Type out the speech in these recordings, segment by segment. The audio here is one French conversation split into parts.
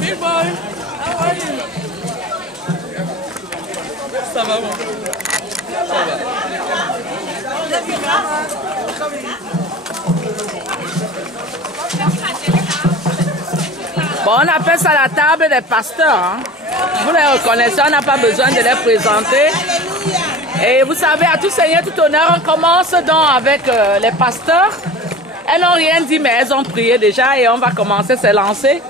Big boy. Bon, on appelle ça la table des pasteurs. Hein. Vous les reconnaissez, on n'a pas besoin de les présenter. Et vous savez, à tout seigneur, tout honneur, on commence donc avec les pasteurs. Elles n'ont rien dit, mais elles ont prié déjà et on va commencer à se lancer.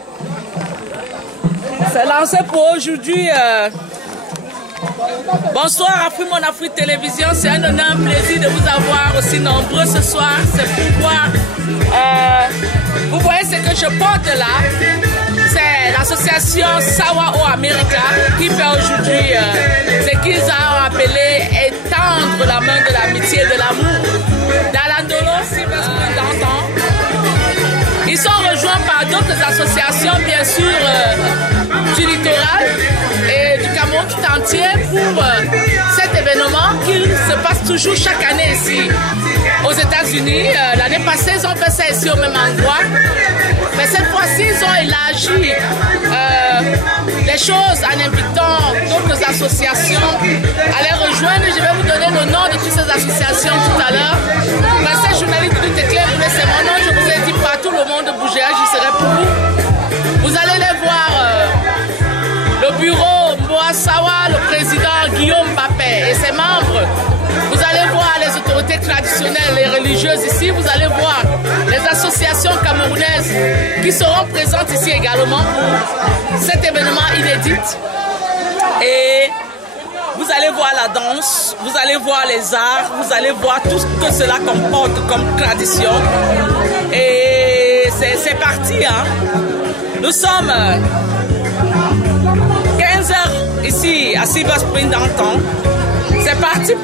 Se lancer pour aujourd'hui. Bonsoir Afrique Mon Afrique Télévision, c'est un honneur, un plaisir de vous avoir aussi nombreux ce soir. C'est pour voir, vous voyez ce que je porte là, c'est l'association Sawa O America qui fait aujourd'hui ce qu'ils ont appelé étendre la main de l'amitié et de l'amour. Dalandolo, Silver Spring Downtown. Ils sont rejoints par d'autres associations, bien sûr, du littoral et du Cameroun tout entier pour cet événement qui se passe toujours chaque année ici aux États-Unis. L'année passée, ils ont fait ça ici au même endroit. Mais cette fois-ci, ils ont élargi les choses en invitant d'autres associations à les rejoindre. Je vais vous donner le nom de toutes ces associations tout à l'heure. Parce que journaliste du Téclair, c'est mon nom. Je vous ai dit partout le monde bougeait, j'y serai pour vous. Vous allez les voir. Le bureau Mboa Sawa, le président Guillaume Mbappé et ses membres. Vous allez voir les autorités traditionnelles et religieuses ici. Vous allez voir les associations camerounaises qui seront présentes ici également pour cet événement inédit. Et vous allez voir la danse, vous allez voir les arts, vous allez voir tout ce que cela comporte comme tradition. Et c'est parti, hein. Nous sommes 15 h ici à Silver Spring Downtown. C'est parti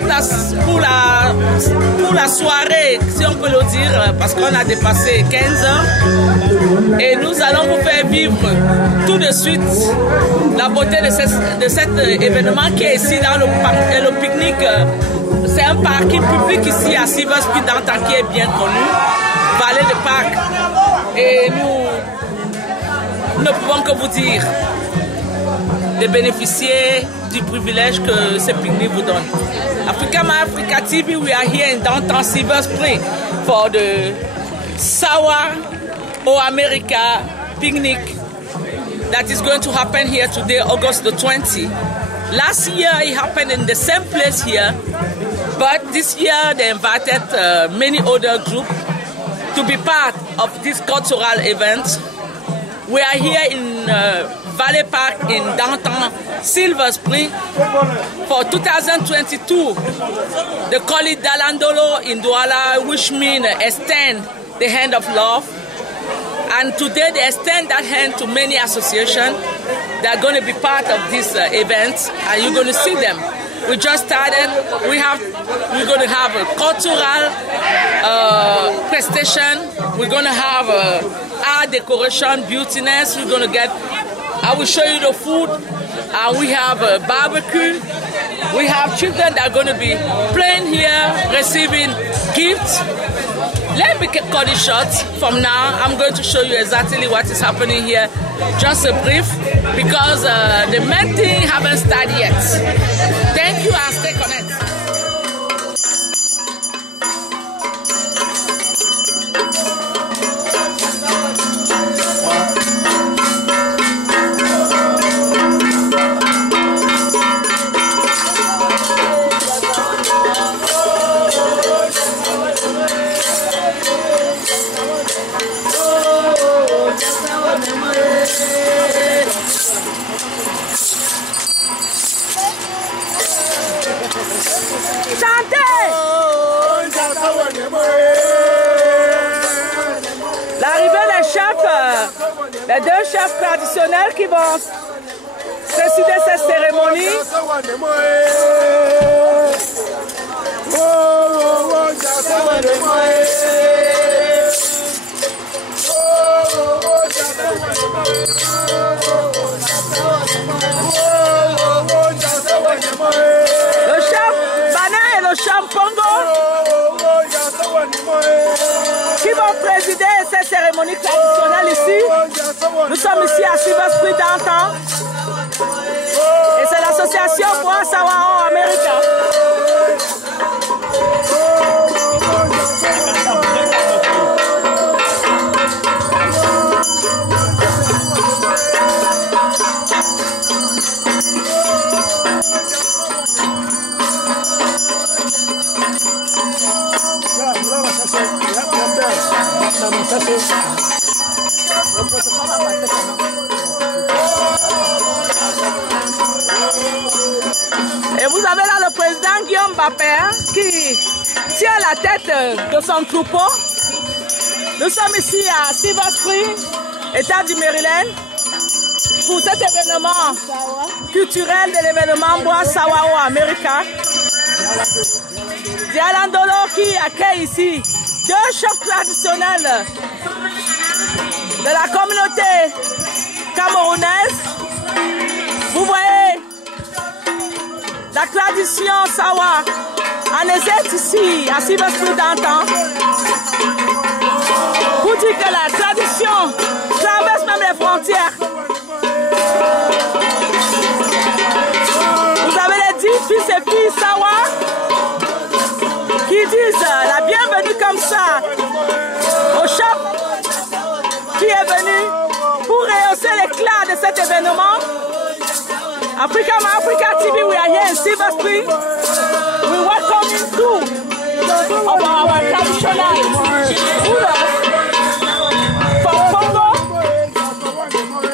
pour la soirée, si on peut le dire, parce qu'on a dépassé 15 h. Et nous allons vous faire vivre tout de suite la beauté de cet événement qui est ici dans le pique-nique. C'est un parking public ici à Silver Spring Downtown qui est bien connu, Vallée de Pâques. Et nous ne pouvons que vous dire de bénéficier du privilège que ce pique-nique vous donne. Africa My Africa TV, we are here in downtown Silver Spring for the Sawa O America picnic that is going to happen here today, August the 20th. Last year it happened in the same place here, but this year they invited many other groups to be part of this cultural event. We are here in Valley Park in downtown Silver Spring for 2022. They call it Dalandolo in Douala, which means extend the hand of love. And today they extend that hand to many associations that are going to be part of this event, and you're going to see them. We just started. We're going to have a cultural prestation. We're going to have art decoration, beautiness. We're going to get. I will show you the food. We have a barbecue. We have children that are going to be playing here, receiving gifts. Let me cut it short. From now, I'm going to show you exactly what is happening here. Just a brief, because the main thing haven't started yet. Thank you and stay connected. Les deux chefs traditionnels qui vont présider cette cérémonie. Le chef Bana et le chef Pongo qui vont présider cette cérémonie traditionnelle ici. Nous sommes ici à Silver Spring Downtown et c'est l'association Mboa Sawa O America. Et vous avez là le président Guillaume Bappé qui tient la tête de son troupeau. Nous sommes ici à Silver Spring, État du Maryland, pour cet événement culturel de l'événement Bois Sawao America. Dialandolo qui accueille ici deux chefs traditionnels de la communauté camerounaise. Vous voyez la tradition Sawa en exerce ici à Silver Spring d'antan. Vous dites que la tradition traverse même les frontières. Vous avez les 10 fils et filles Sawa qui disent la bienvenue comme ça au chef qui est venu pour rehausser l'éclat de cet événement. Africa TV, we are here in Silver Spring. We welcome you to of our traditional rulers from Congo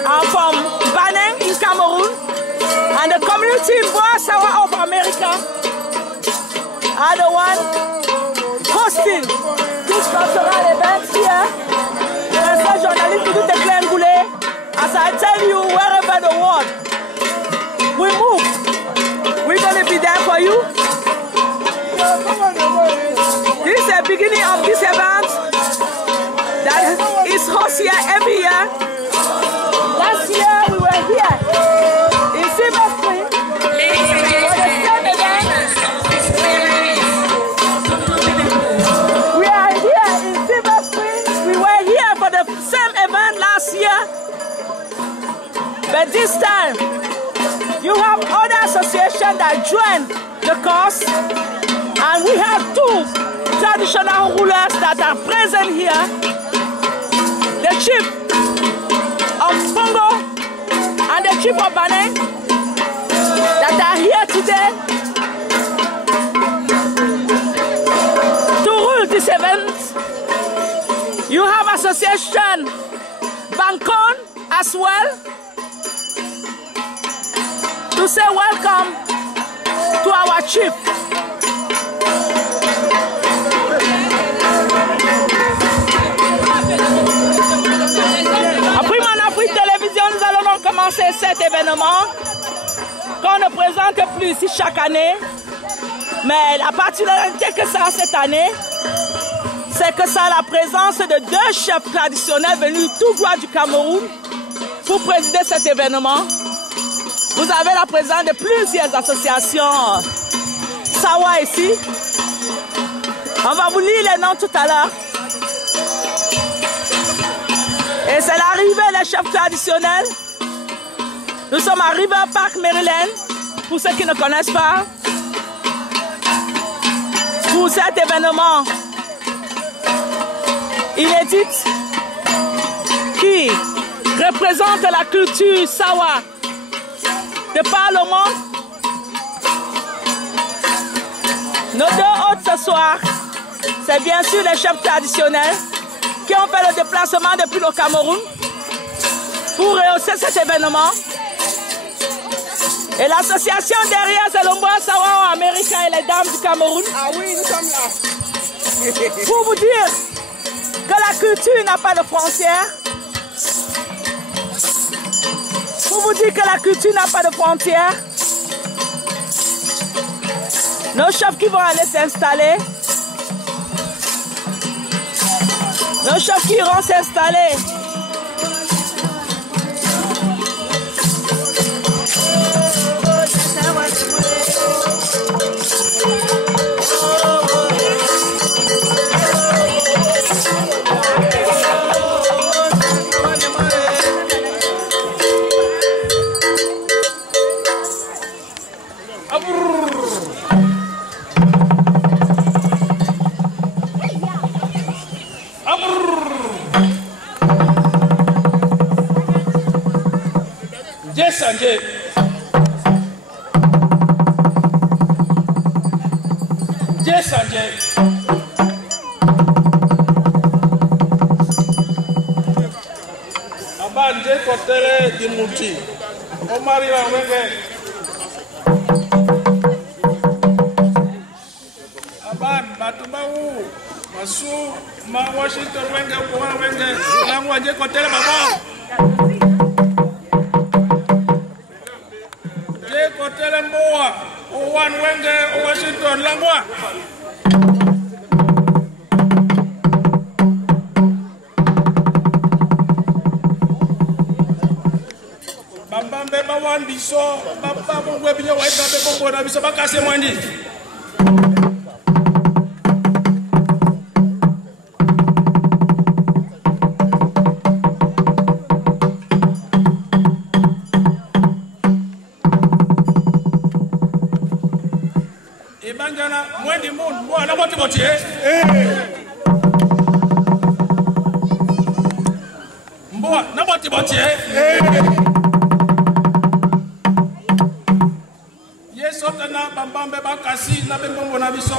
and from Baneng in Cameroon and the community in Bois Sawao of America are the one hosting this cultural event here. As a journalist, you do the claim Goulet. As I tell you, wherever the world we move, we're going to be there for you. This is the beginning of this event that is hosted here every year. Last year we were here in Silver Spring for the same event. We are here in Silver Spring. We were here for the same event last year. But this time, you have other associations that join the cause, and we have two traditional rulers that are present here. The chief of Congo and the chief of Baneng that are here today to rule this event. You have association Bancon as well, to say welcome to our chief. Après mon Afrique Télévision, nous allons donc commencer cet événement qu'on ne présente plus ici chaque année. Mais la particularité que ça a cette année, c'est que ça a la présence de deux chefs traditionnels venus tout droit du Cameroun pour présider cet événement. Vous avez la présence de plusieurs associations Sawa ici. On va vous lire les noms tout à l'heure. Et c'est l'arrivée des chefs traditionnels. Nous sommes à River Park, Maryland, pour ceux qui ne connaissent pas. Pour cet événement inédit qui représente la culture Sawa de par le monde. Nos deux hôtes ce soir, c'est bien sûr les chefs traditionnels qui ont fait le déplacement depuis le Cameroun pour rehausser cet événement. Et l'association derrière, c'est le Bois Sawao America et les dames du Cameroun. Ah oui, nous sommes là. Pour vous dire que la culture n'a pas de frontières. Pour vous dire que la culture n'a pas de frontières. Nos chefs qui vont aller s'installer. Nos chefs qui iront s'installer. Sanjay. Jay Sanjay. Kotele Dimuti. Omari la wenge. Aban Batumau. Masu ma Washington wenge kwa wenge. Langwa je Kotele baba. Je Kotele mboa. Owan wenge Washington langwa. Bamba wan biso baba bongwe binyo wa itabe bongo na biso bakase mwandi ebanjana mwandi mun bo na moti moti mbo na moti moti Sotana bambambe bakasi na bembongo na biso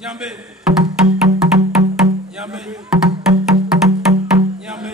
Nyambe Nyambe Nyambe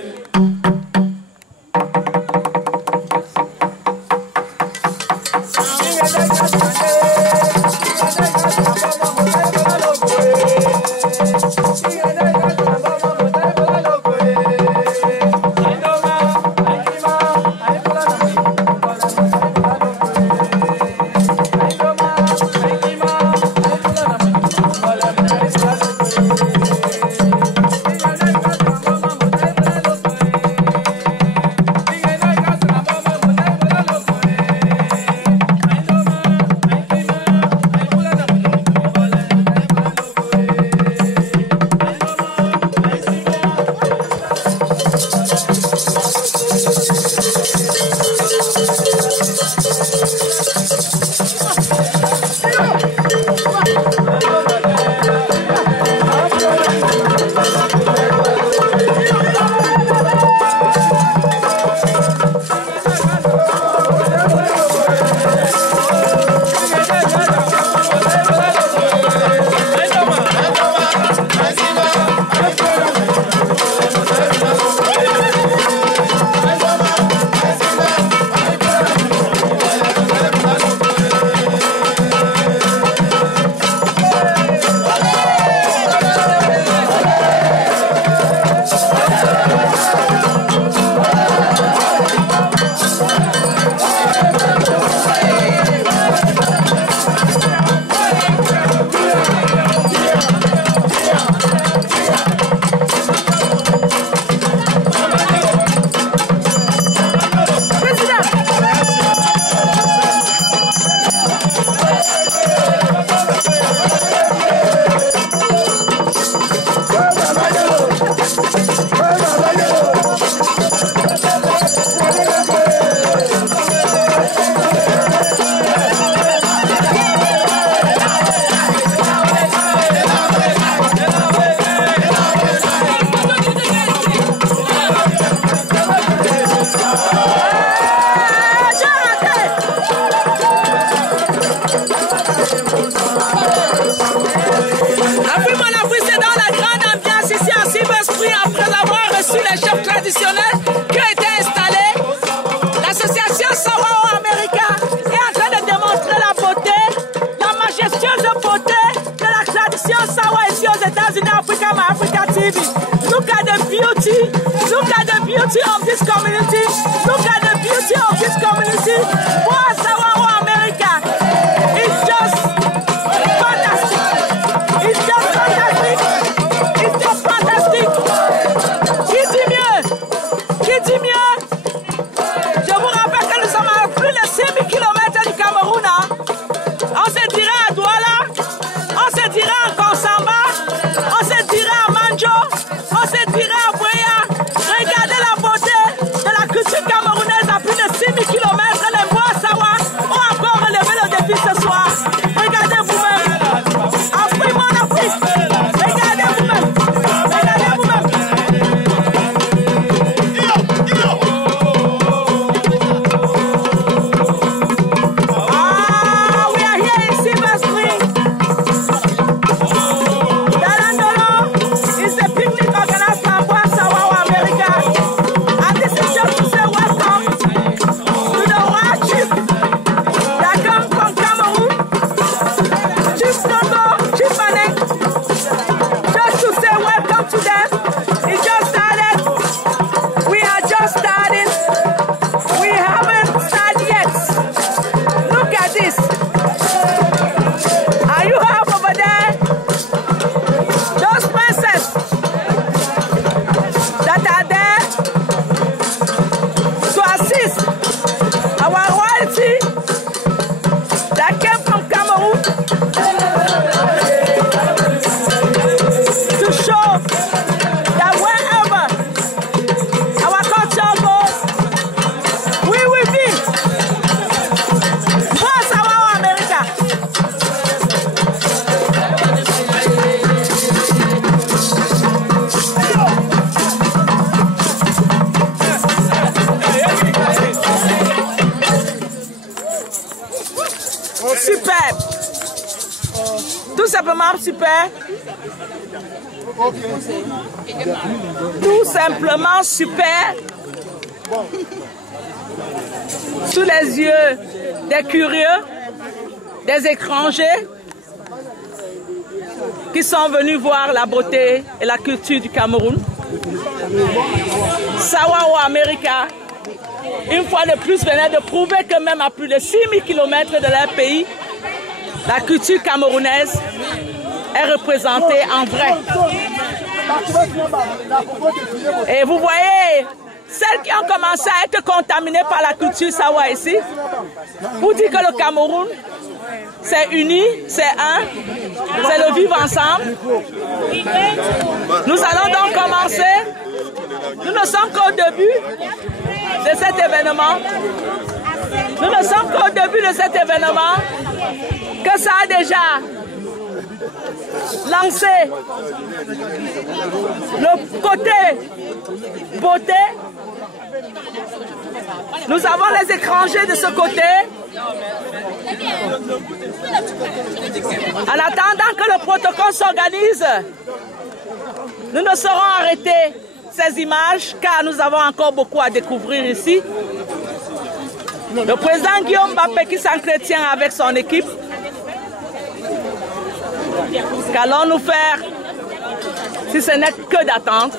beauty of this community. Look at the beauty of this community. Wow, Sawa America. It's just fantastic. It's just fantastic. It's just fantastic. Qui dit mieux? Qui dit mieux? Je vous rappelle que nous sommes à plus de 6000 km du Cameroun. On se dira à Douala, on se dira à Konsamba, on se dira à Manjo, on se dira à Bouya. Regardez la beauté de la culture camerounaise. Tout simplement super. Tout simplement super. Sous les yeux des curieux, des étrangers qui sont venus voir la beauté et la culture du Cameroun. Sawa ou America, une fois de plus, venait de prouver que même à plus de 6000 km de leur pays, la culture camerounaise est représentée en vrai. Et vous voyez, celles qui ont commencé à être contaminées par la culture Sawa ici, pour dire que le Cameroun, c'est uni, c'est un, c'est le vivre ensemble. Nous allons donc commencer. Nous ne sommes qu'au début de cet événement. Nous ne sommes qu'au début de cet événement que ça a déjà lancé le côté beauté. Nous avons les étrangers de ce côté. En attendant que le protocole s'organise, nous ne saurons arrêter ces images car nous avons encore beaucoup à découvrir ici. Le président Guillaume Mbappé qui s'entretient avec son équipe. Qu'allons-nous faire si ce n'est que d'attendre?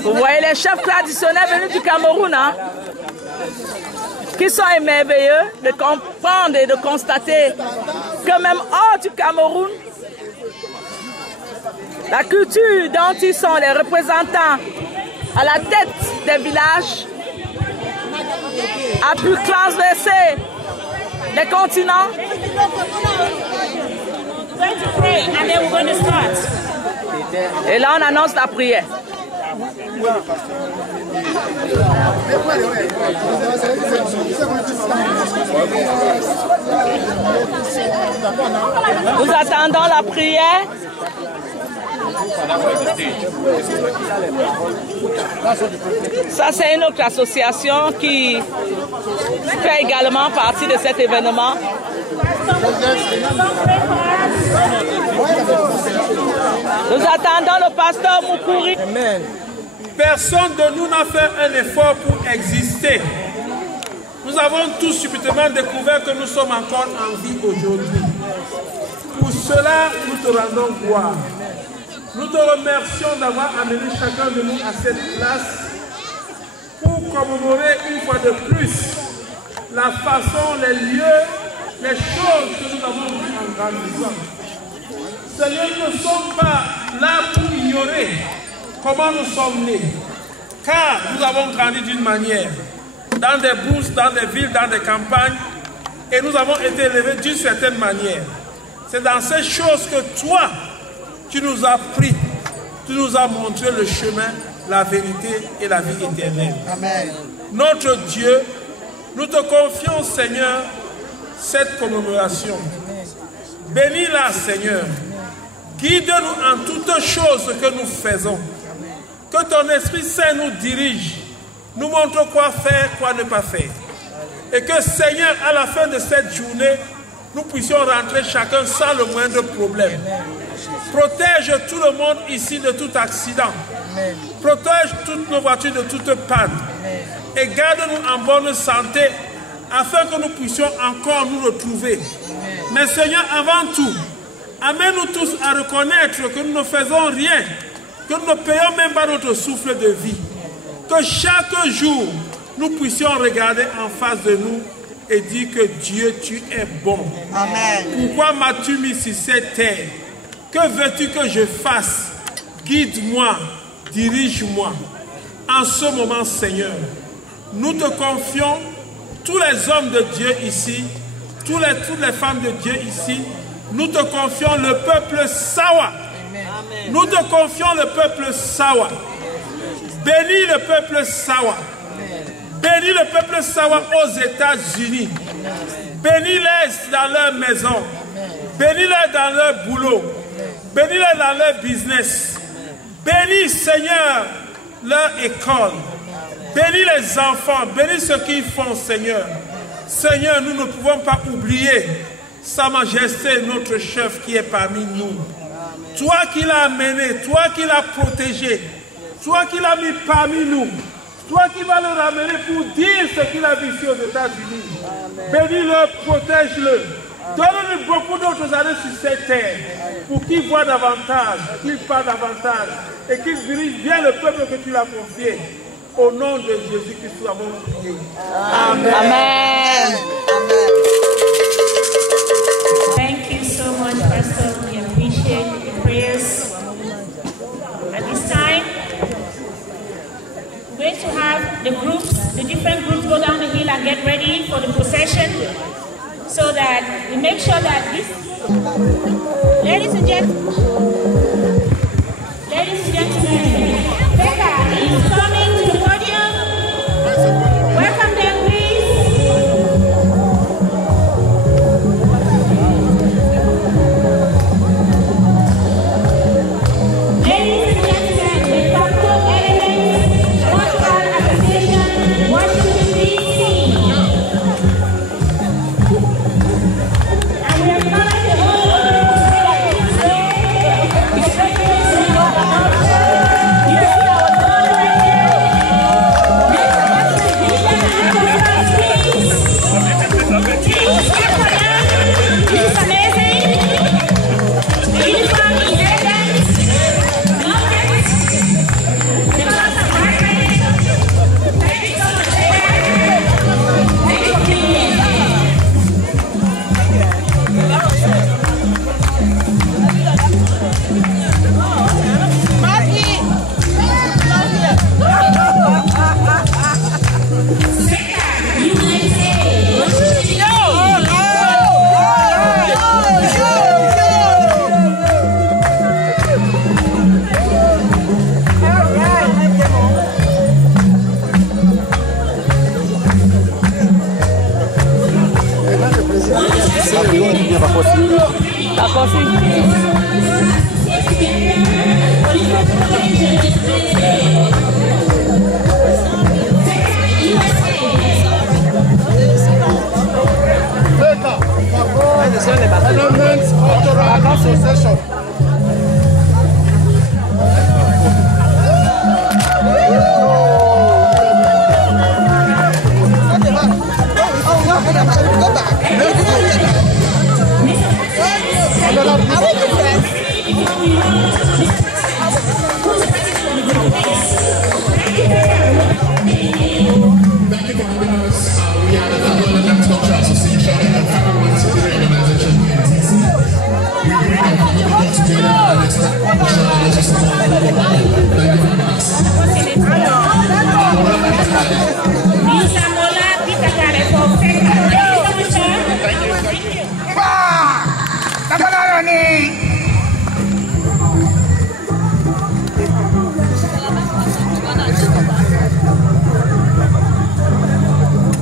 Vous voyez les chefs traditionnels venus du Cameroun, hein, qui sont émerveilleux de comprendre et de constater que même hors du Cameroun, la culture dont ils sont les représentants à la tête des villages a pu transverser les continents. Et là, on annonce la prière. Nous attendons la prière. Ça, c'est une autre association qui fait également partie de cet événement. Nous attendons le pasteur Moukouri. Amen. Personne de nous n'a fait un effort pour exister. Nous avons tous subitement découvert que nous sommes encore en vie aujourd'hui. Pour cela, nous te rendons gloire. Nous te remercions d'avoir amené chacun de nous à cette place pour commémorer une fois de plus la façon, les lieux, les choses que nous avons vues en grandissant. Seigneur, nous ne sommes pas là pour ignorer comment nous sommes nés, car nous avons grandi d'une manière, dans des bourses, dans des villes, dans des campagnes, et nous avons été élevés d'une certaine manière. C'est dans ces choses que toi, tu nous as pris, tu nous as montré le chemin, la vérité et la vie éternelle. Amen. Notre Dieu, nous te confions, Seigneur, cette commémoration. Bénis-la, Seigneur. Guide-nous en toutes choses que nous faisons. Que ton Esprit Saint nous dirige, nous montre quoi faire, quoi ne pas faire. Et que, Seigneur, à la fin de cette journée, nous puissions rentrer chacun sans le moindre problème. Protège tout le monde ici de tout accident. Protège toutes nos voitures de toute panne. Et garde-nous en bonne santé afin que nous puissions encore nous retrouver. Mais Seigneur, avant tout, amène-nous tous à reconnaître que nous ne faisons rien, que nous ne payons même pas notre souffle de vie. Que chaque jour, nous puissions regarder en face de nous et dire que Dieu, tu es bon. Amen. Pourquoi m'as-tu mis sur cette terre? Que veux-tu que je fasse? Guide-moi, dirige-moi. En ce moment, Seigneur, nous te confions tous les hommes de Dieu ici, toutes les femmes de Dieu ici. Nous te confions le peuple Sawa. Amen. Nous te confions le peuple Sawa. Bénis le peuple Sawa. Bénis le peuple Sawa aux États-Unis. Bénis-les dans leur maison. Bénis-les dans leur boulot. Bénis-les dans leur business. Bénis, Seigneur, leur école. Bénis les enfants. Bénis ce qu'ils font, Seigneur. Seigneur, nous ne pouvons pas oublier Sa Majesté, notre chef qui est parmi nous. Toi qui l'as amené, toi qui l'as protégé, toi qui l'as mis parmi nous, toi qui vas le ramener pour dire ce qu'il a vu ici aux États-Unis. Bénis-le, protège-le. Donne-lui beaucoup d'autres années sur cette terre pour qu'il voit davantage, qu'il parle davantage et qu'il dirige bien le peuple que tu l'as confié. Au nom de Jésus-Christ, nous avons prié. Amen. Amen. Thank you so much, Pastor. We appreciate the prayers. At this time, we're going to have the different groups go down the hill and get ready for the procession so that we make sure that this... Ladies and gentlemen, Becca is coming to the podium. Welcome them, please. Ladies and gentlemen, the Capital Elements Cultural Association, Washington, D.C. And we are going to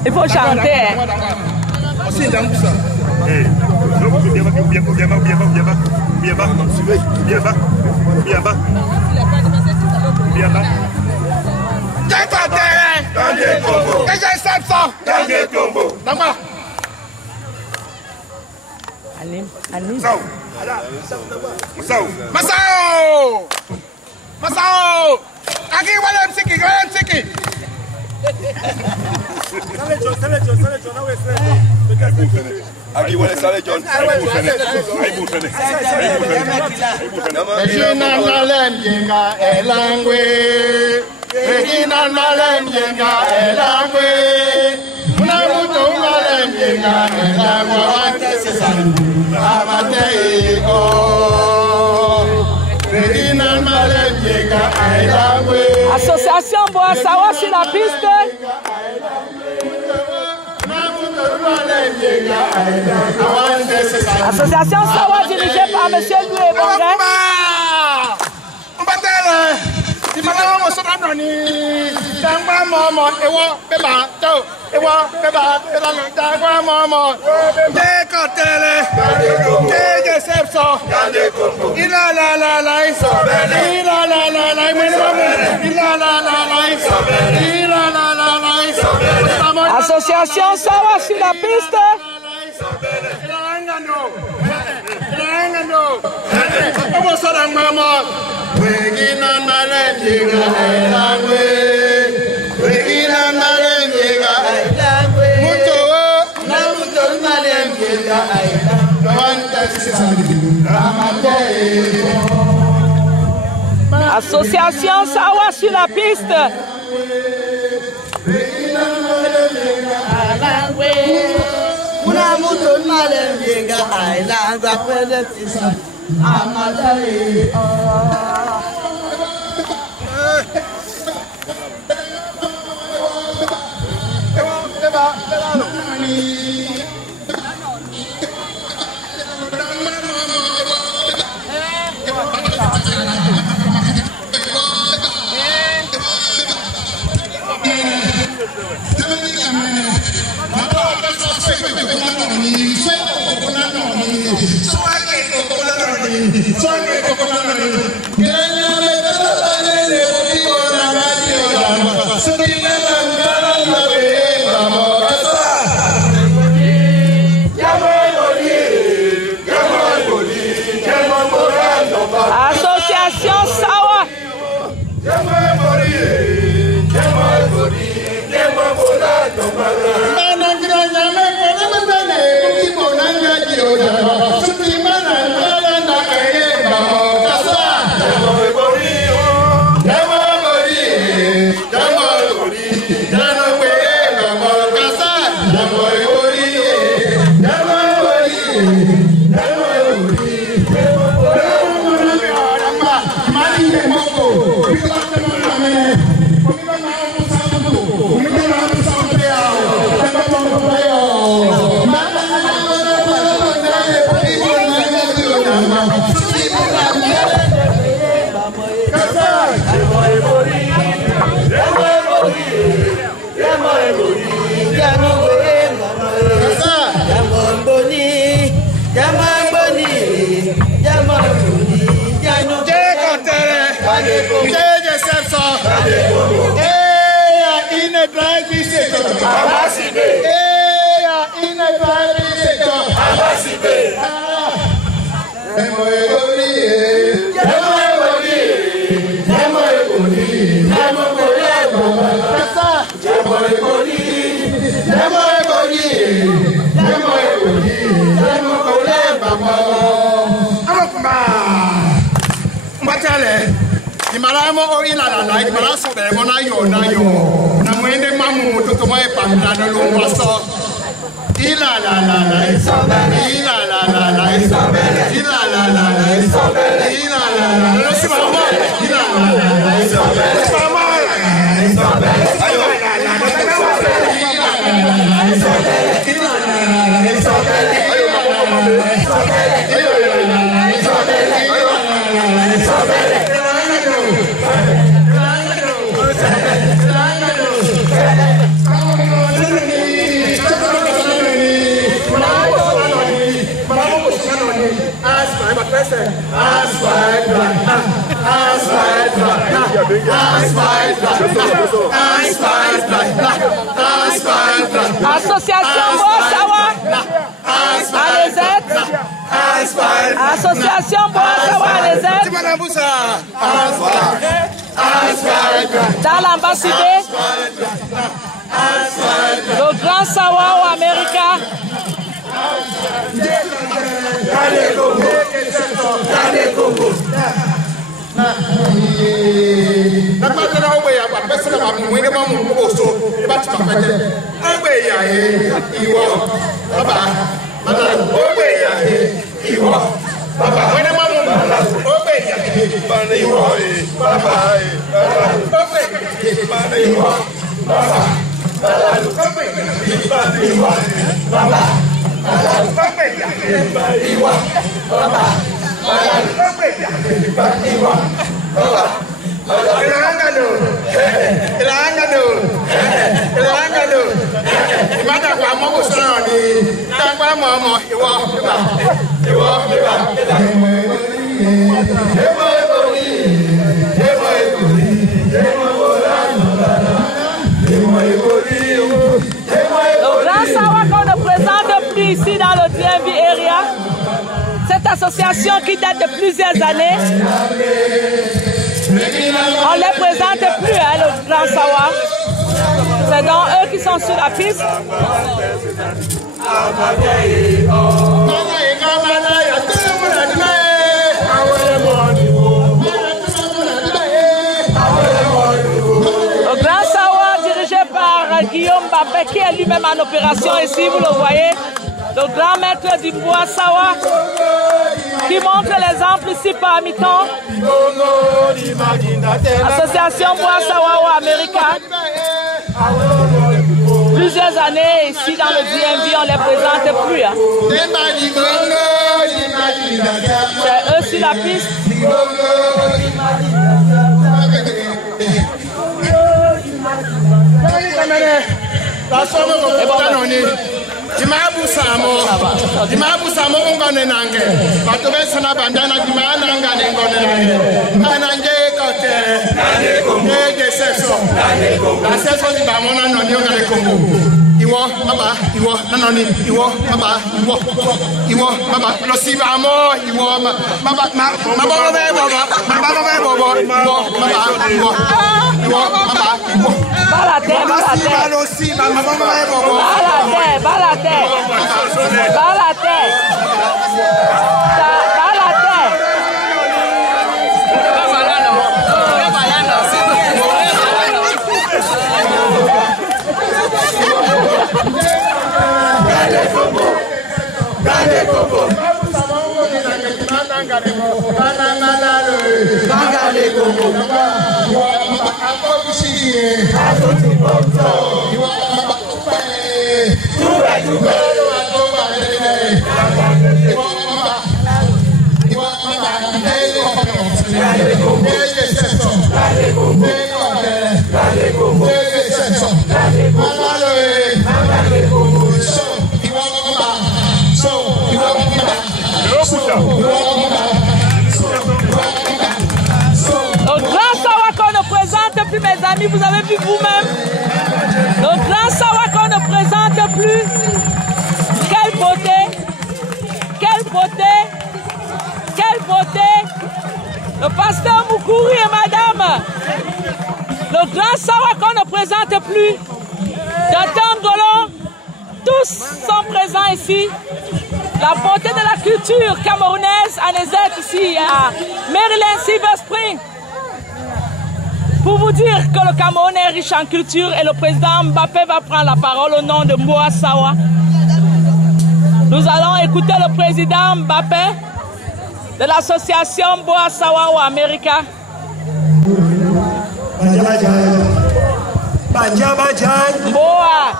Il faut chanter. Masao! Aquí William Siki! Aquí huele sale John. Regina Malem yenga elangwe. Regina Malem yenga elangwe. Munamuto Malem yenga elangwe. Ante sesan amate o. Regina Malem yenga elangwe. Association Boa Sawa sur la piste. Association Sawa dirigée par M. Louis Bonga. Association Sawa sur la piste. Association Sawa sur la piste. Association Sawa. Association Bois Sawa. Association Bois Sawa dans l'ambassadeur, le grand Sawa au Amérique. Le grand Sawa qu'on ne présente plus ici dans le DMV area. Cette association association qui date de plusieurs années. On ne les présente plus, hein, le Grand Sawa. C'est donc eux qui sont sur la piste. Le Grand Sawa dirigé par Guillaume Mbappé qui est lui-même en opération ici, vous le voyez. Le grand maître du Bois Sawa qui montre l'exemple ici par mi-temps. Association Bois Sawa ou America. Plusieurs années ici dans le DMV, on ne les présente plus. Hein. C'est eux sur la piste. Dimabu samo ngone nange batobe sana bandana dimana ngane ngone nange anange kote nge seso la seso di bamona no ni ngale kongo iwo baba iwo nanoni iwo baba iwo baba lo si bamo iwo baba baba Mes amis, vous avez vu vous-même le Grand Sawa qu'on ne présente plus. Quelle beauté, quelle beauté, quelle beauté. Le pasteur Moukouri et madame, le Grand Sawa qu'on ne présente plus. D'Antangolo, tous sont présents ici. La beauté de la culture camerounaise à Nezek ici à Maryland Silver Spring. Pour vous dire que le Cameroun est riche en culture et le président Mbappé va prendre la parole au nom de Bois Sawa. Nous allons écouter le président Mbappé de l'association Bois Sawa ou America. Boa.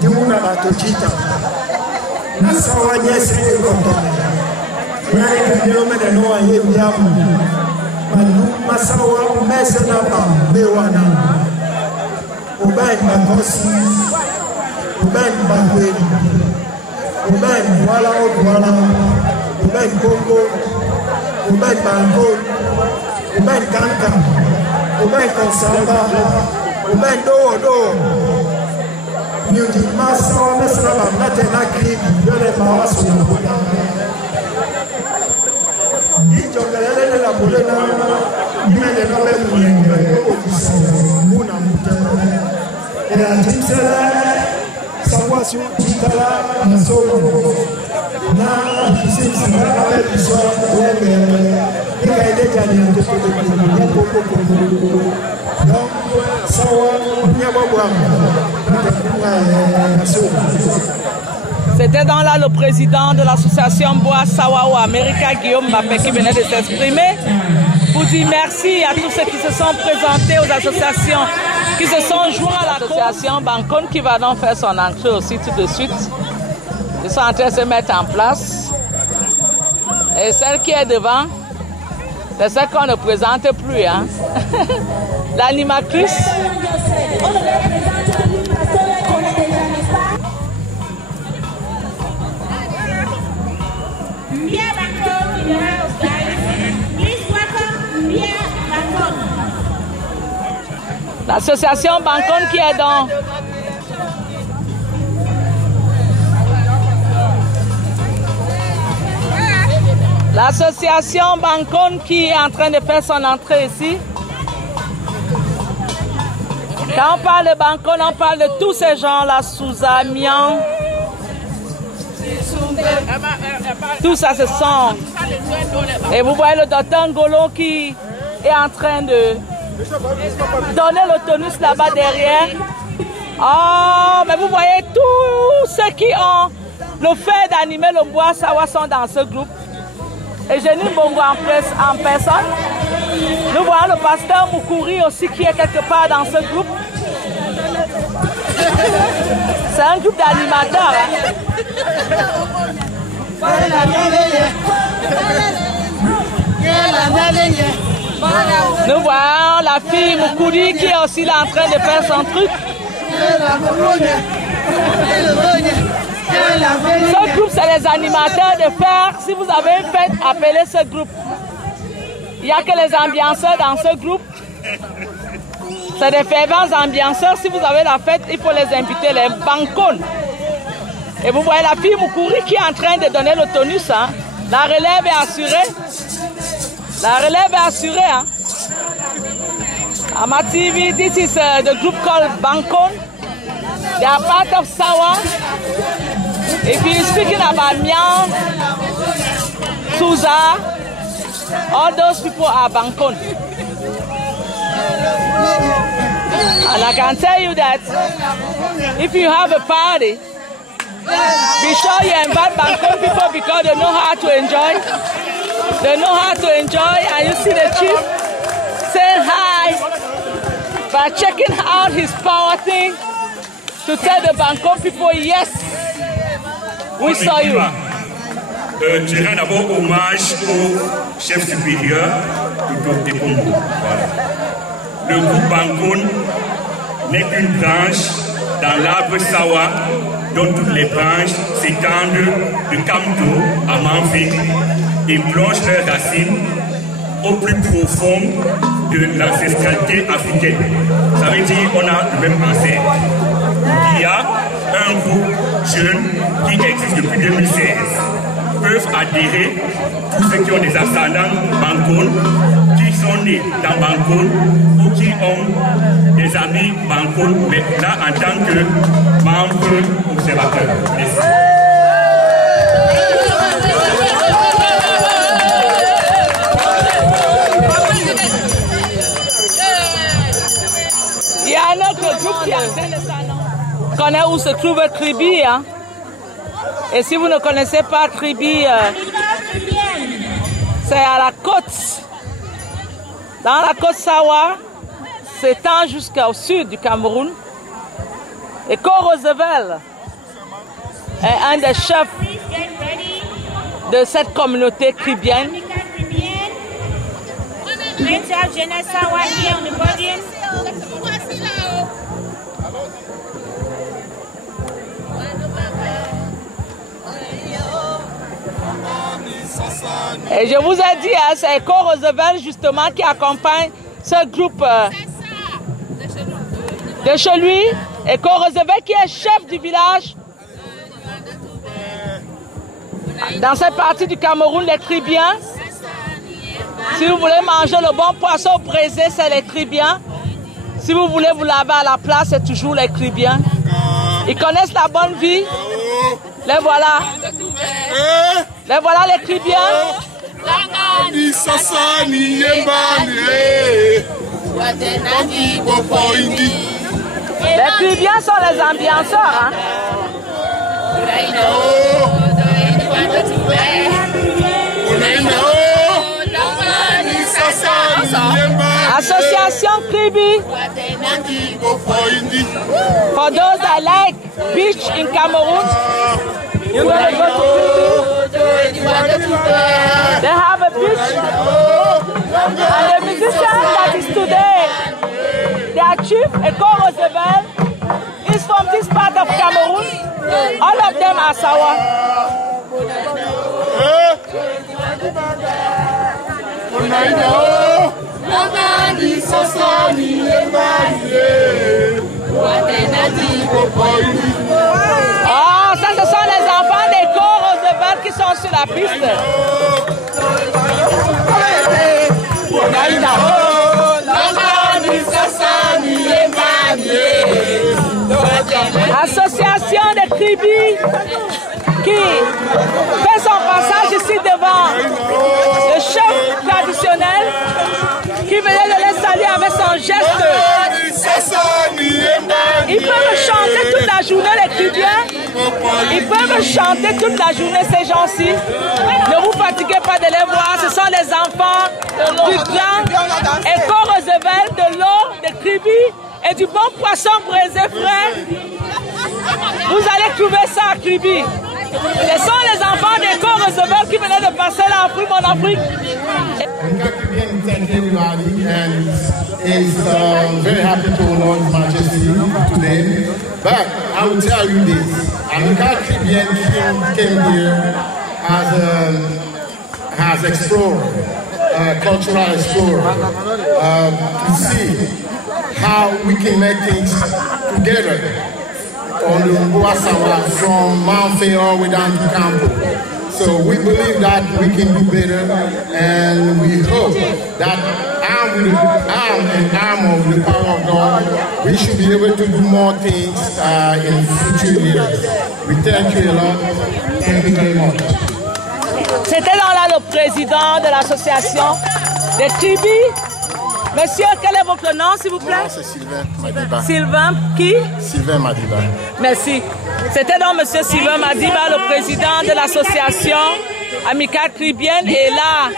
Dimuna batujita na sawa nyese koto yale kadelo mena no aye biamu manu masawa mese na ba bewana uben bakosi uben bagweni uben wala odwala uben kongo uben bango uben kanka uben konsamba uben do Nous disons, Massa, on est sur la maintenant qui veut les parents sur la boule. Dit que la boule, il met les noms et la team c'est là, savoir sur Titala, la soul. Là, c'est la soir, il y a des gagnants de donc, c'était donc là le président de l'association Bois Sawa ou America, Guillaume Mbappé, qui venait de s'exprimer pour vous dis merci à tous ceux qui se sont présentés, aux associations qui se sont joints à l'association Bancone qui va donc faire son entrée aussi tout de suite. Ils sont en train de se mettre en place. Et celle qui est devant, c'est celle qu'on ne présente plus. Hein? L'animatrice. L'association Bancone qui est dans l'association Bancone qui est en train de faire son entrée ici. Quand on parle de Bancone, on parle de tous ces gens-là, Souza, Mian. Tout ça, ce sont. Et vous voyez le docteur Ngolo qui est en train de donner le tonus là-bas derrière. Oh, mais vous voyez, tous ceux qui ont le fait d'animer le bois Sawa sont dans ce groupe. Et Jenny Bongo en personne. Nous voyons le pasteur Moukouri aussi qui est quelque part dans ce groupe. C'est un groupe d'animateurs. Hein. Nous voyons la fille Moukouri qui est aussi là en train de faire son truc. Ce groupe, c'est les animateurs de fer. Si vous avez une fête, appelez ce groupe. Il n'y a que les ambianceurs dans ce groupe. C'est des fervents ambianceurs. Si vous avez la fête, il faut les inviter, les Bancone. Et vous voyez la fille Moukouri qui est en train de donner le tonus. Hein. La relève est assurée. La relève est assurée. Hein. On TV, this is the group called Bancone. They are part of Sawa. If you're speaking about Mian, Souza, all those people are Bancone. And I can tell you that if you have a party, be sure you invite Bancone people because they know how to enjoy. They know how to enjoy. And you see the chief saying hi by checking out his power thing to tell the Bancone people, yes, we saw you. Je rends d'abord hommage au chef supérieur du Congo. Voilà. Le groupe Bancone n'est qu'une branche dans l'arbre Sawa dont toutes les branches s'étendent de Kamto à Manfik et plongent leurs racines au plus profond de l'ancestralité africaine. Ça veut dire qu'on a le même ancêtre. Il y a un groupe jeune qui existe depuis 2016. Peuvent adhérer tous ceux qui ont des ascendants Bancone, qui sont nés dans Bancone ou qui ont des amis Bancone, mais là en tant que membres observateurs. Merci. Il y a un autre groupe qui connaît où se trouve Tribi. Hein? Et si vous ne connaissez pas Tribi, c'est à la côte. Dans la côte Sawa, s'étend jusqu'au sud du Cameroun. Et Korozevel est un des chefs de cette communauté cribienne. Et je vous ai dit, hein, c'est Korozevel justement qui accompagne ce groupe de chez lui. Et Korozevel qui est chef du village. Dans cette partie du Cameroun, les Tribiens. Si vous voulez manger le bon poisson braisé, c'est les Tribiens. Si vous voulez vous laver à la place, c'est toujours les Tribiens. Ils connaissent la bonne vie. Les voilà. Les voilà les Tribiens. Les Tribiens sont les ambianceurs. Hein? Association Kribi. For those that like beach in Cameroon, you want to go to Kribi. They have a beach. And the musician that is today, their chief, Eko Roosevelt, is from this part of Cameroon. All of them are Sawa. Oh, ça ce sont les enfants d'Eko Roosevelt qui sont sur la piste. Association de Kribi qui fait son passage ici devant le chef traditionnel qui venait de les saluer avec son geste. Ils peuvent chanter toute la journée les Kribiens. Ils peuvent chanter toute la journée ces gens-ci. Ne vous fatiguez pas de les voir. Ce sont les enfants du grand Eko Roosevelt, de l'eau, de Kribi et du bon poisson braisé frais. Vous allez trouver ça à Kribi. Ce sont les enfants d'Eko Roosevelt qui venaient de passer là en Afrique. Thank everybody and is very happy to honor His Majesty today. But I will tell you this: Amical Caribbean came here as explorer, cultural explorer, to see how we can make things together on the Mbuasawa from Mount Faye all the way down to Campo. So we believe that we can do better, and we hope that armed with the power of God, we should be able to do more things in future years. We thank you a lot. Thank you very much. C'était là le président de l'association de Kribi. Monsieur, quel est votre nom, s'il vous plaît? C'est Sylvain Madiba. Sylvain qui? Sylvain Madiba. Merci. C'était donc Monsieur Sylvain Madiba, le président de l'association Amicale Caribéenne. Et là,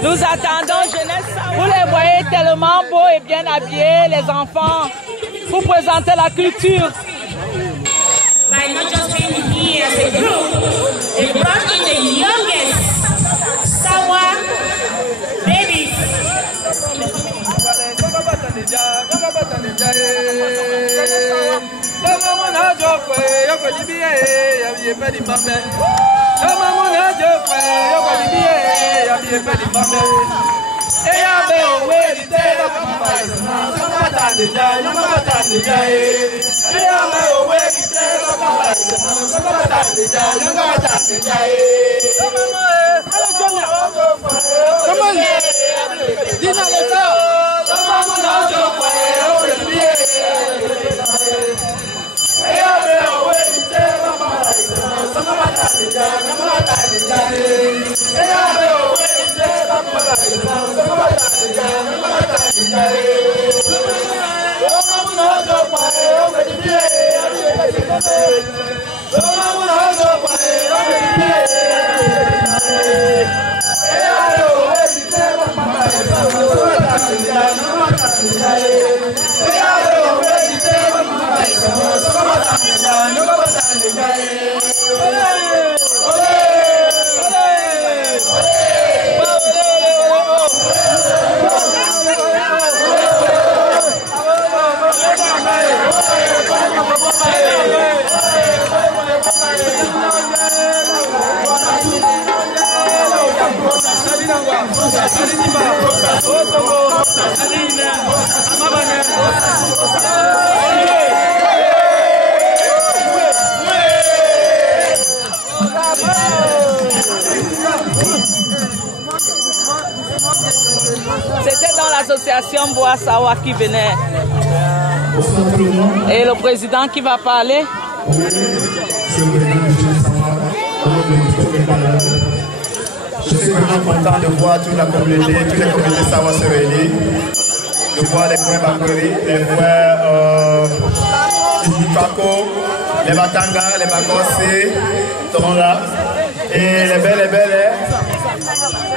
nous attendons jeunesse. Vous les voyez tellement beaux et bien habillés, les enfants, pour présenter la culture. By not just being here as a group, they brought in the youngest Sawa babies. C'était dans l'association Mbuasawa qui venait. Et le président qui va parler. Je suis vraiment content de voir toute la communauté, toutes les communautés Sawa se réunir, de voir les frères Bakori, les frères Fako, les Batanga, les Bakossi, sont là, et les belles,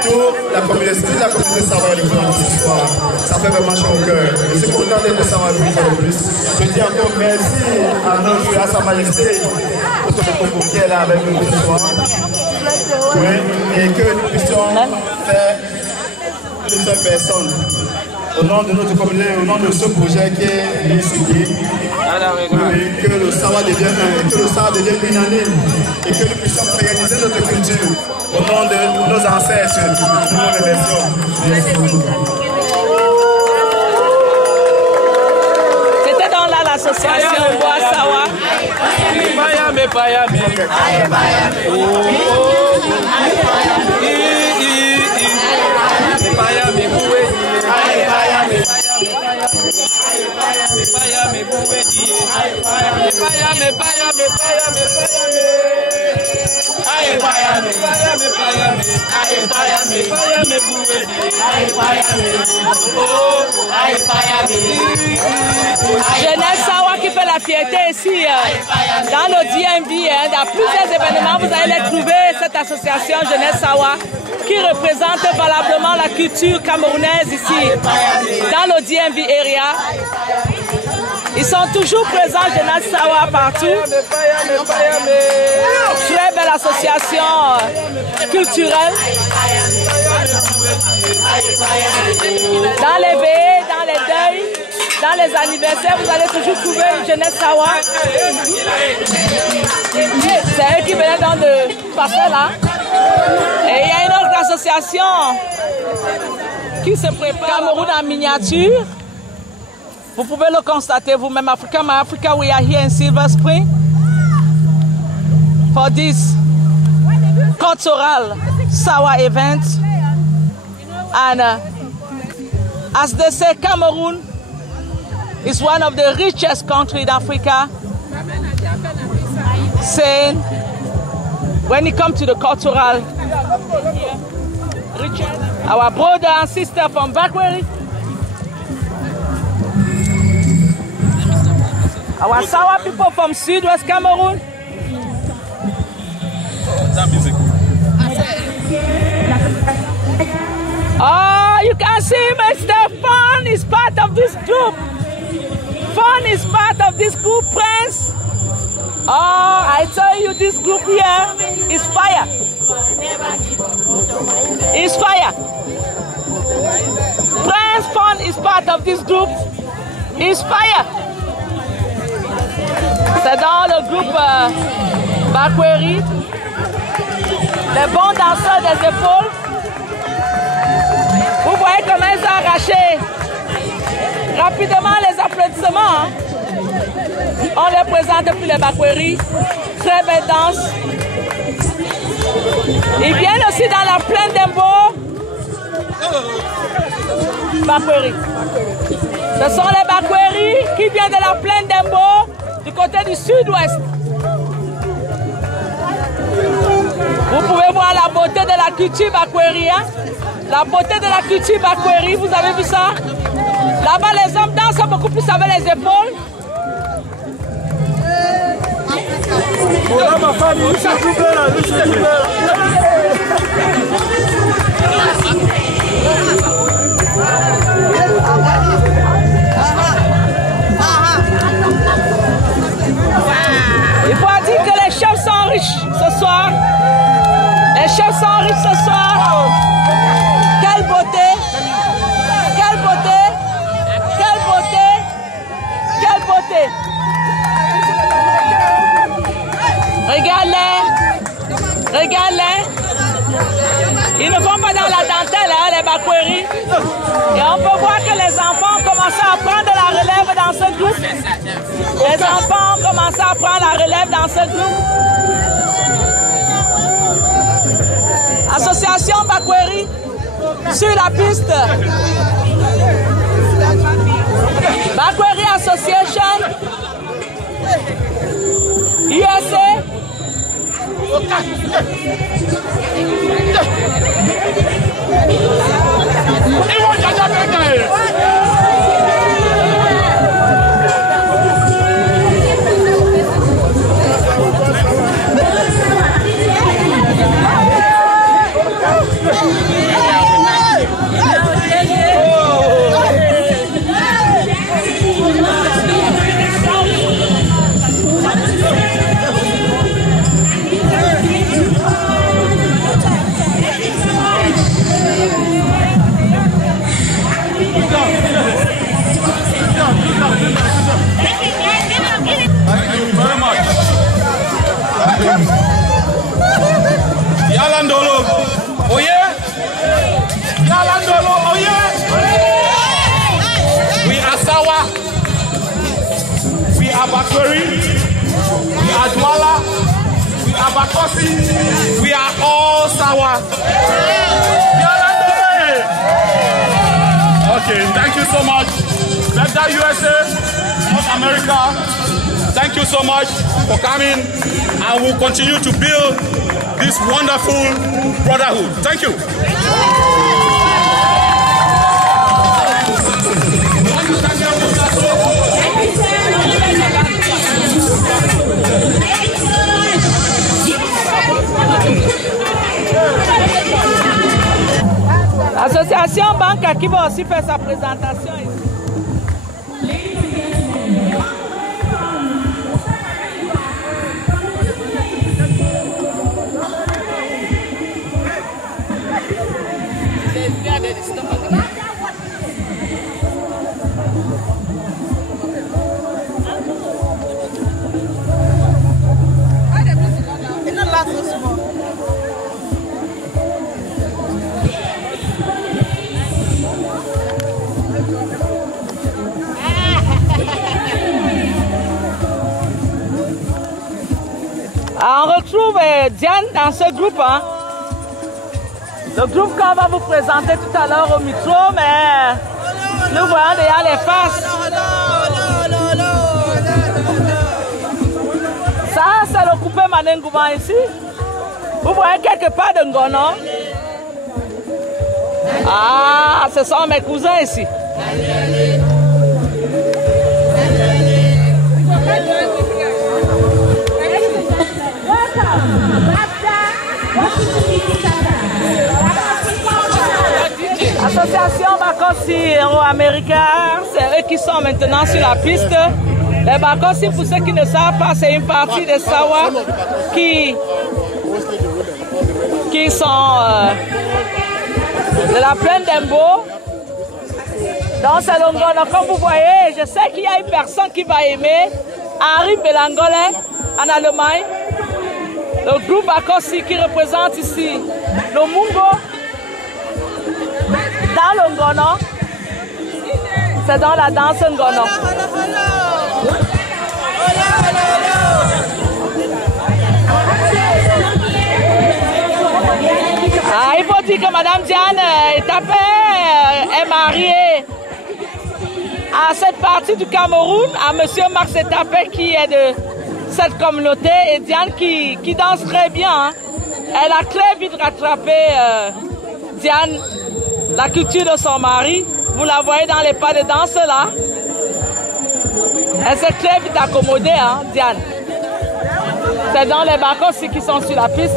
toute la communauté Sawa et le grand ce soir. Ça fait vraiment chaud au cœur. Je suis content d'être de Sawa une fois de plus. Je dis encore merci à Sa Majesté pour ce concours qui est là avec nous ce soir. Oui, et que nous puissions faire une seule personne. Au nom de notre communauté, au nom de ce projet qui est ici, que le Sawa devienne unanime et que nous puissions pérenniser notre culture au nom de nos ancêtres. Nous vous remercions. C'était dans l'association Bois Sawa. Jeunesse Sawa qui fait la fierté ici dans le DMV. Dans plusieurs événements, vous allez trouver cette association Jeunesse Sawa qui représente valablement la culture camerounaise ici dans le DMV area. Ils sont toujours présents, Jeunesse Sawa, partout. Très belle association culturelle. Dans les veillées, dans les deuils, dans les anniversaires, vous allez toujours trouver une Jeunesse Sawa. C'est eux qui venaient dans le passer là. Et il y a une autre association qui se prépare, Cameroun en miniature. Vous pouvez le constater vous-même, Africa, My Africa, we are here in Silver Spring for this cultural Sawa event. And as they say, Cameroon is one of the richest countries in Africa. Saying, when it comes to the cultural riches, our brother and sister from Bakweri, our Sawa people from Sud-West Cameroon. Oh, you can see Mr. Fun is part of this group. Fun is part of this group, Prince. Oh, I tell you, this group here is fire. It's fire. Prince Fun is part of this group. It's fire. C'est dans le groupe Bakweri, les bons danseurs des épaules. Vous voyez comment ils ont arraché rapidement les applaudissements. Hein? On les présente depuis les Bakweri. Très belle danse. Ils viennent aussi dans la plaine d'Embo. Bakweri. Ce sont les Bakweri qui viennent de la plaine d'Embo, du côté du sud-ouest. Vous pouvez voir la beauté de la culture Bakweri. Hein? La beauté de la culture Bakweri, vous avez vu ça? Là-bas, les hommes dansent beaucoup plus avec les épaules. Il faut dire que les chefs sont riches ce soir. Les chefs sont riches ce soir. Quelle beauté! Quelle beauté! Quelle beauté! Quelle beauté! Regarde-les! Regarde-les! Ils ne vont pas dans la dentelle, hein, les Bakweri. Et on peut voir que les enfants ont commencé à prendre la relève dans ce groupe. Les enfants ont commencé à prendre la relève dans ce groupe. Association Bakweri sur la piste. Bakweri Association USA. are Bakweri, we are Douala, we are Bakosi, we are all Sawa. Okay, thank you so much. Vector USA, North America, thank you so much for coming, and we'll continue to build this wonderful brotherhood. Thank you. L'association Banca qui va aussi faire sa présentation ici. On retrouve Diane dans ce groupe. Hein. Le groupe qu'on va vous présenter tout à l'heure au micro, mais nous voyons déjà les faces. Ça, c'est le coupé Manengouman ici. Vous voyez quelque part de Ngono. Ah, ce sont mes cousins ici. L'association Bakosi Euro-Américain, c'est eux qui sont maintenant sur la piste. Les Bakosi, pour ceux qui ne savent pas, c'est une partie des Sawa qui sont de la plaine d'Embo. Donc c'est le Ngono, comme vous voyez, je sais qu'il y a une personne qui va aimer, Henri Belangolais, en Allemagne. Le groupe Bakosi qui représente ici le Mungo. Dans le Ngono, c'est dans la danse Ngono. Ah, il faut dire que Madame Diane est mariée à cette partie du Cameroun, à Monsieur Max Etapé qui est de cette communauté, et Diane qui danse très bien. Hein. Elle a très vite rattrapé Diane, la culture de son mari. Vous la voyez dans les pas de danse là. Elle s'est très vite accommodée, hein, Diane. C'est dans les Bakosi qui sont sur la piste.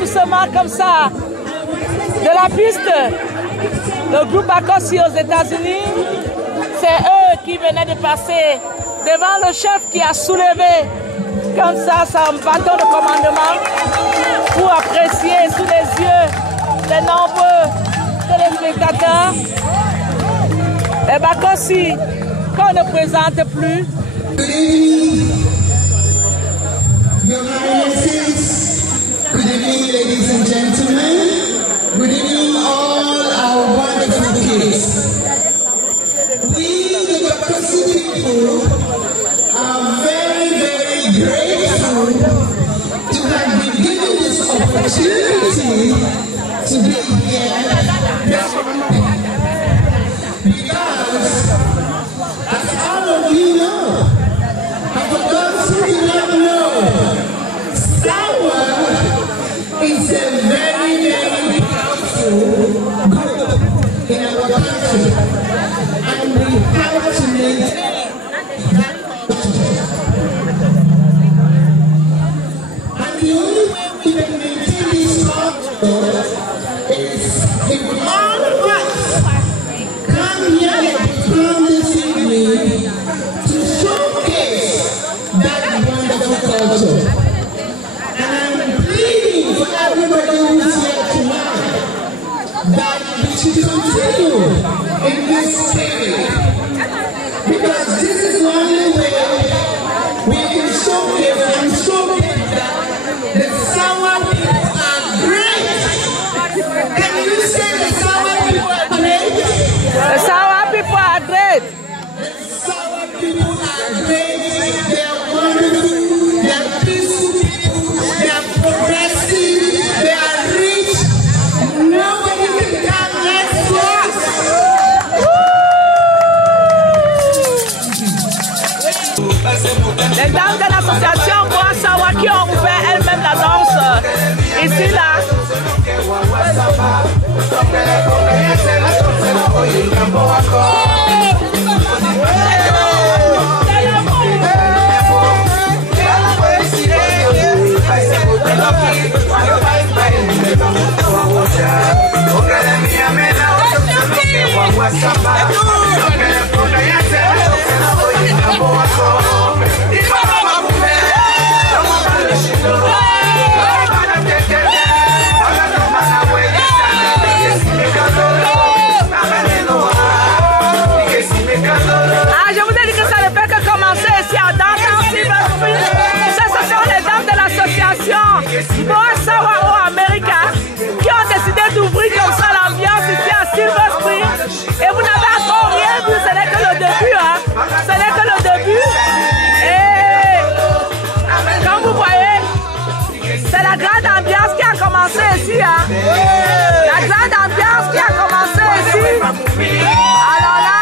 Doucement comme ça de la piste. Le groupe Bakosi aux États-Unis, c'est eux qui venaient de passer devant le chef qui a soulevé comme ça son bâton de commandement pour apprécier sous les yeux des nombreux téléspectateurs les Bakosi qu'on ne présente plus. Good evening, ladies and gentlemen. Good evening, all our wonderful kids. We, the Bakosi people, are very, very grateful to have been given this opportunity to be here in our country, and we have to maintain that culture. And the only way we can maintain this culture is if all of us come here from this evening to showcase that wonderful culture. And I'm pleading for everybody who's here tonight that we should continue in this spirit, because this is the only way we can showcase and showcase that the Sawa people are great. Can you say the Sawa people are great? The Sawa people are great. The Sawa people are great. They are wonderful. They are peaceful people. They are progressive. They are rich. Nobody can come next to us. Les dames de l'association Bois Sawa qui ont ouvert elles-mêmes la danse ici là. Je vous ai dit que ça ne fait que commencer ici à Downtown Silver Spring. Ça, ce sont les dames de l'association Bois Sawa au America qui ont décidé d'ouvrir comme ça l'ambiance ici à Silver Spring. Et vous n'avez encore rien vu, ce n'est que le début. Hein. Ce n'est que le début. Et comme vous voyez, c'est la grande ambiance qui a commencé ici. Hein. La grande ambiance qui a commencé ici. Alors là,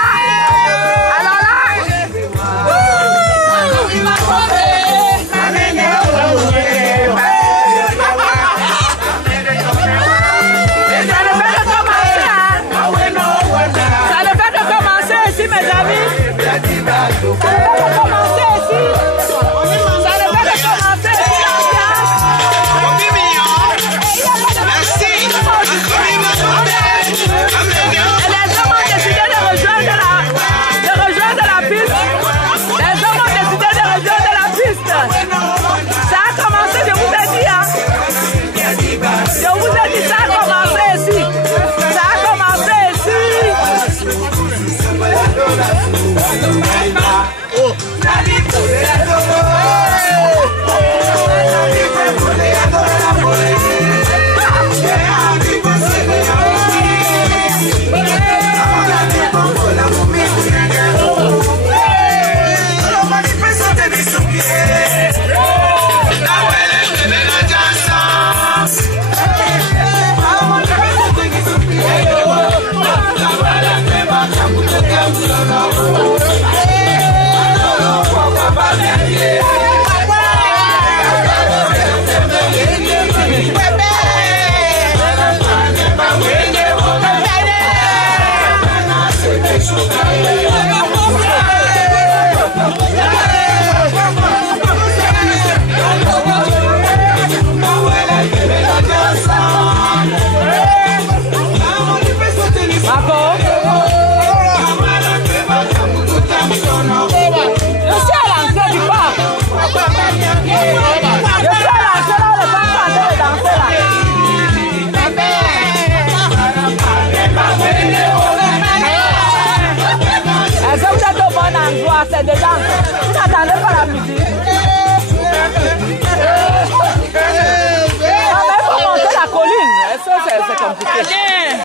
c'est de